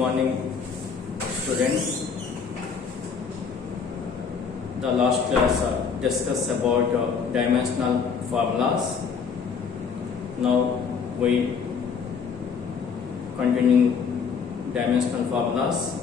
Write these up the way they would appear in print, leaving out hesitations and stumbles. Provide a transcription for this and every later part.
morning, students. The last class discussed about dimensional formulas. Now we continuing dimensional formulas.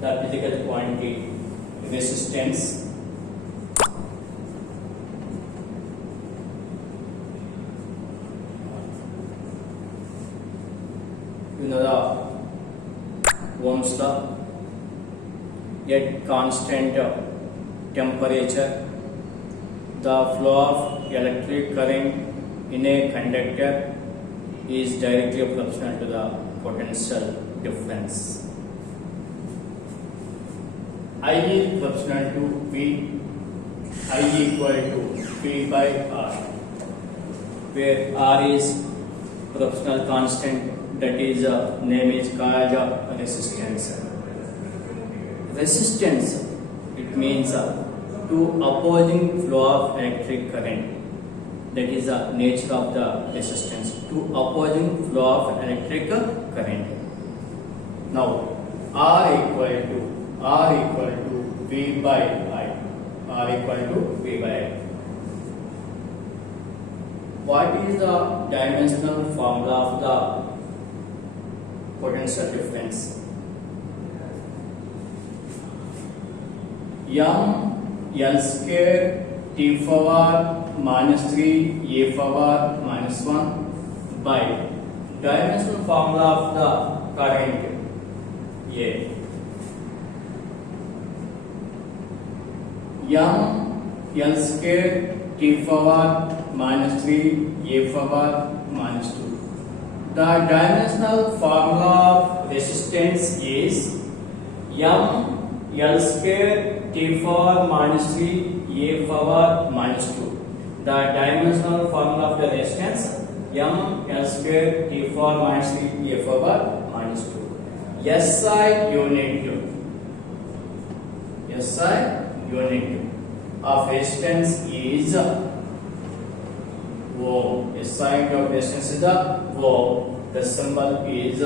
The physical quantity resistance. You know the Ohm's law. At constant temperature, the flow of electric current in a conductor is directly proportional to the potential difference. I is proportional to V. I equal to V by R, where R is proportional constant. That is name is called resistance. Resistance, it means to opposing flow of electric current. That is the nature of the resistance, to opposing flow of electric current. Now R equal to V by I. R equal to V by I. What is the dimensional formula of the potential difference? M L square T power minus 3 A power minus 1 by dimensional formula of the current A. M L square T power minus 3 A power minus 2. The dimensional formula of resistance is M L square T power minus 3 A power minus 2. The dimensional formula of the resistance M L square T power minus 3 A power minus 2. SI unit of resistance is Ohm. SI unit of resistance is the Ohm. The symbol is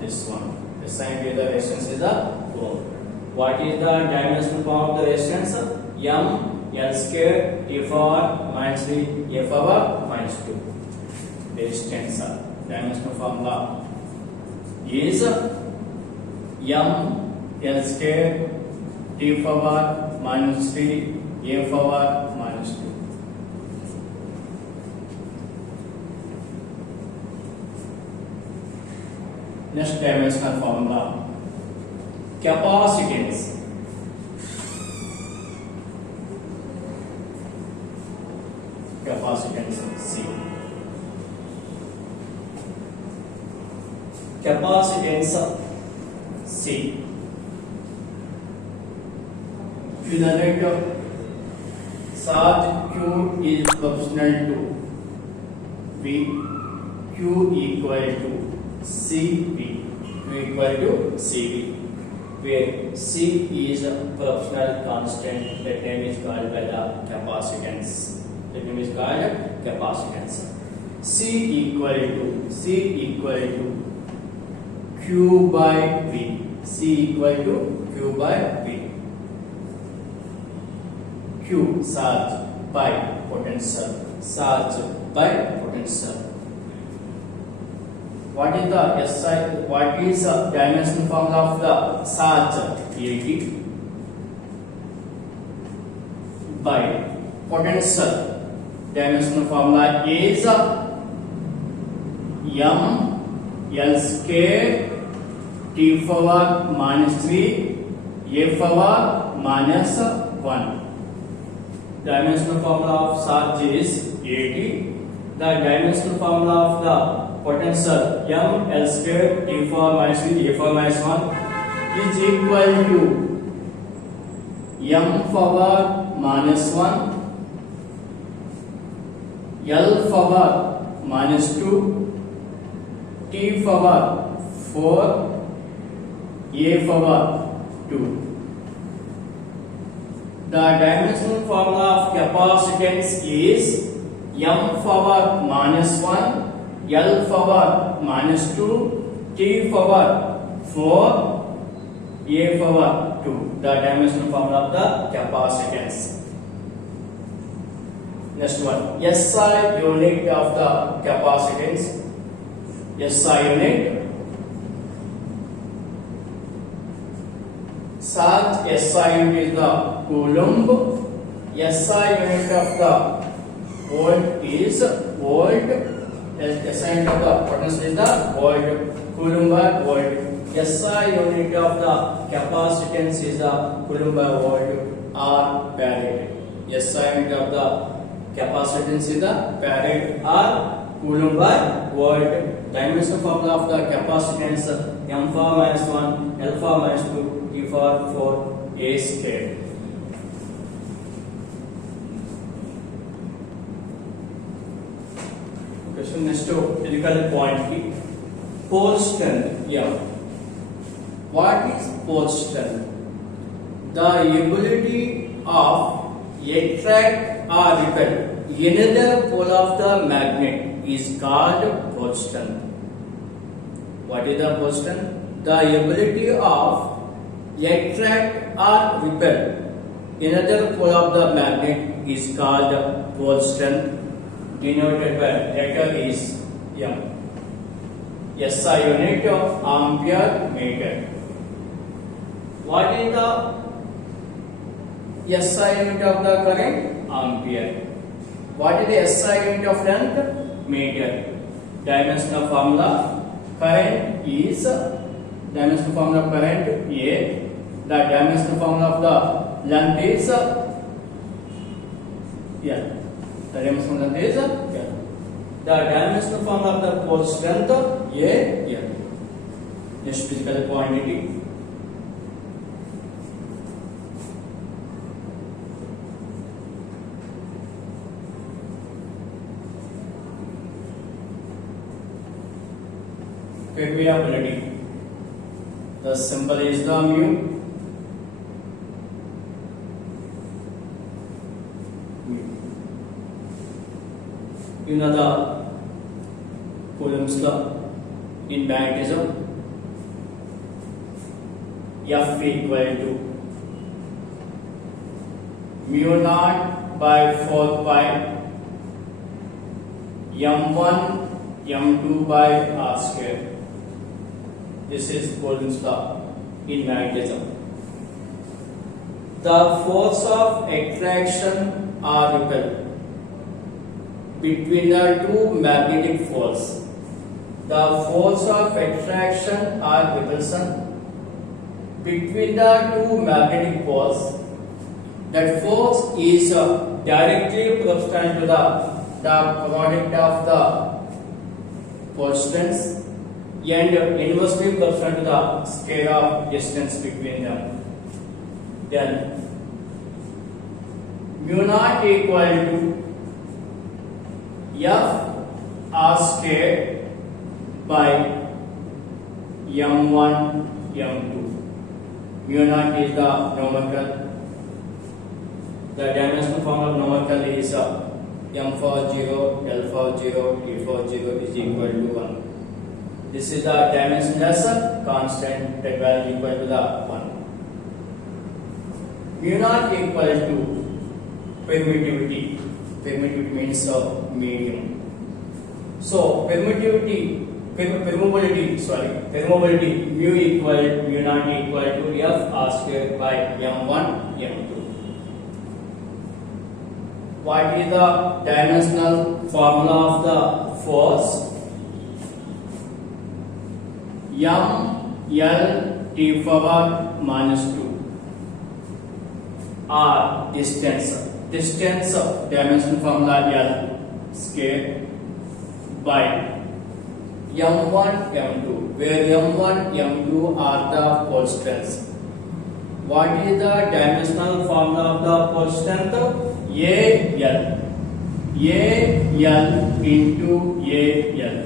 this one. SI unit of the resistance is the Ohm. What is the dimensional form of the resistance? M L square T power minus 3 A power minus 2. Resistance dimensional formula is M L square T power minus 3 A power minus 2. Next dimensional formula, capacitance. C. Capacitance C. Unit charge Q is proportional to V. Q equal to CV. Q equal to CV, where C is a proportional constant. That name is called by the capacitance. That name is called capacitance. C equal to Q by V. C equal to Q by V. Q charge by potential. Charge by potential. What is the SI? What is the dimensional formula of the charge? AT by potential. Dimensional formula is M L square T power minus 3 A power minus 1. Dimensional formula of charge is AT. The dimensional formula of the potential M L square T power minus 3 A power minus 1 is equal to M power minus 1 L power minus 2 T power 4 A power 2. The dimensional formula of capacitance is M power minus 1 L power minus 2 T power 4 A power 2, the dimensional formula of the capacitance. Next one, SI unit of the capacitance. SI unit. Such SI unit is the coulomb. SI unit of the volt is volt. SI unit of the potential is the volt. Coulomb by volt. SI unit of the capacitance is the coulomb by volt or farad. SI unit of the capacitance is the farad or coulomb by volt. Dimensional formula of the capacitance m for minus 1, l for minus 2, t for 4, a square. Question next to electrical point ki pole strength. Yeah. What is pole strength? The ability of attract or repel another pole of the magnet is called pole strength. What is the pole strength? The ability of attract or repel another pole of the magnet is called pole strength, denoted by letter is M. SI unit of ampere meter. What is the SI unit of the current? Ampere. What is the SI unit of length? Meter. Dimensional formula current is dimensional formula of current A. The dimensional formula of the length is L. The dimensional length is L. The dimensional formula of the pole strength A. Next physical quantity. Permeability. The symbol is the mu. You know the Coulomb's law in magnetism. F equal to mu naught by 4 pi m1 m2 by r square. This is Coulomb's law in magnetism. The force of attraction or repel between the two magnetic poles. The force of attraction or repulsion between the two magnetic poles. That force is directly proportional to the product of the pole strengths and inversely proportional to the square of distance between them. Then mu naught equal to F r square by m1 m2. Mu naught is the numerical. The dimensional form of numerical is m for 0, l for 0, t for 0 is equal to 1. This is the dimensionless constant, that value equal to the 1. Mu naught equal to permittivity. Permittivity means medium. So permittivity, mu naught equal to F r square by m1 m2. What is the dimensional formula of the force? M L t power minus 2 r distance dimension formula L square by m1 m2, where m1 m2 are the pole strengths. What is the dimensional formula of the pole strength? AL into AL.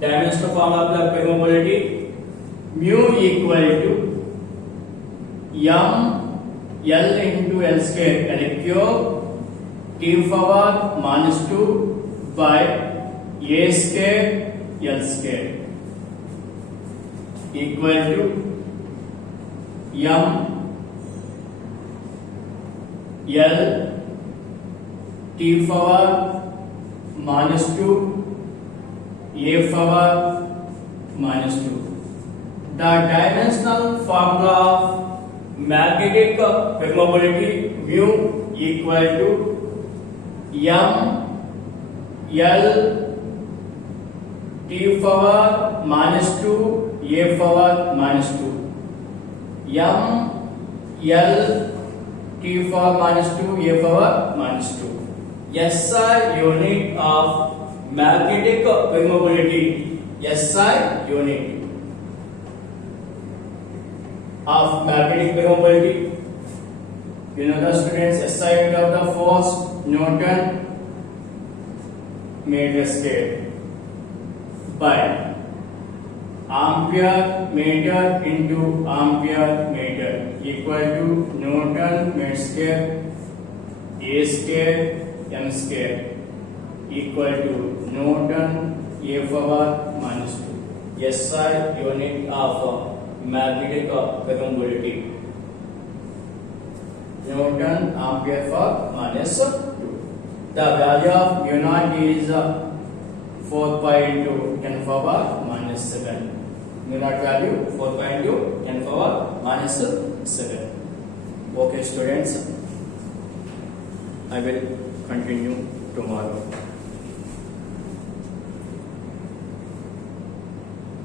Dimensional formula of the permeability, mu equal to m L into L square, L cube t power minus 2 by A square L square. equal to m L t power minus 2 a power minus 2. The dimensional formula of magnetic permeability mu equal to m L t power minus 2 a power minus 2. m L t power minus 2 a power minus 2. SI unit of magnetic permeability. SI unit of magnetic permeability. You know the students, SI unit of the force Newton meter square by ampere meter into ampere meter equal to Newton meter square a square m square equal to Newton a power minus 2. SI unit of magnetic permeability. Newton ampere for minus 2. The value of mu naught is 4 pi into 10 power minus 7. Mu naught value 4 pi into 10 power minus 7. Okay, students, I will continue tomorrow.